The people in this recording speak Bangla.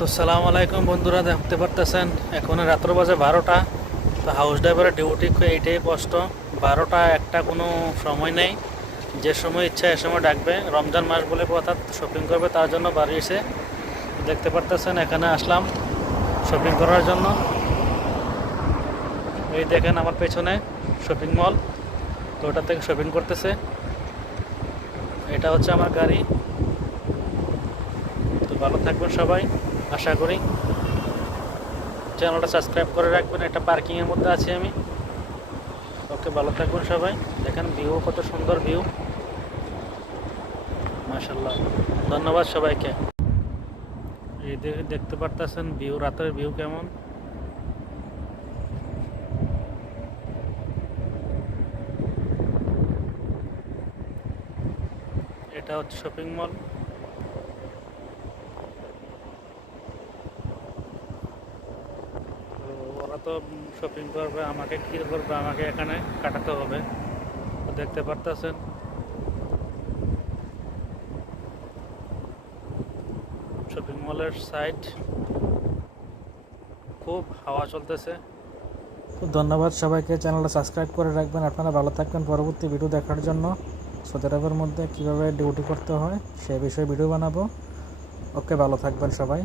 তো সালাম আলাইকুম বন্ধুরা, দেখতে পারতেছেন এখন রাত্র বাজে 12টা। তো হাউস ড্রাইভারের ডিউটি এইটাই কষ্ট, 12টা একটা কোনো সময় নেই, যে সময় ইচ্ছা এ সময় ডাকবে। রমজান মাস বলে কথা, শপিং করবে তার জন্য বাড়ি এসে দেখতে পারতেছেন এখানে আসলাম শপিং করার জন্য। এই দেখেন আমার পেছনে শপিং মল, তো ওটা থেকে শপিং করতেছে। এটা হচ্ছে আমার গাড়ি। তো ভালো থাকবেন সবাই, আশা করি চ্যানেলটা সাবস্ক্রাইব করে রাখবেন। এটা পার্কিংয়ের মধ্যে আছি আমি। ওকে, ভালো থাকবেন সবাই। দেখেন ভিউ, কত সুন্দর ভিউ, মাশাআল্লাহ। ধন্যবাদ সবাইকে। এই দেখতে পারতেছেন ভিউ, রাতের ভিউ কেমন। এটা হচ্ছে শপিং মল। তো ওরা তো শপিং করবে, আমাকে কী করবে, আমাকে এখানে কাটাতে হবে। তো দেখতে পারতেছেন শপিং মলের সাইড, খুব হাওয়া চলতেছে। তো ধন্যবাদ সবাইকে, চ্যানেলটা সাবস্ক্রাইব করে রাখবেন। আপনারা ভালো থাকবেন। পরবর্তী ভিডিও দেখার জন্য সৌদি আরবের মধ্যে কীভাবে ডিউটি করতে হয় সে বিষয়ে ভিডিও বানাবো। ওকে, ভালো থাকবেন সবাই।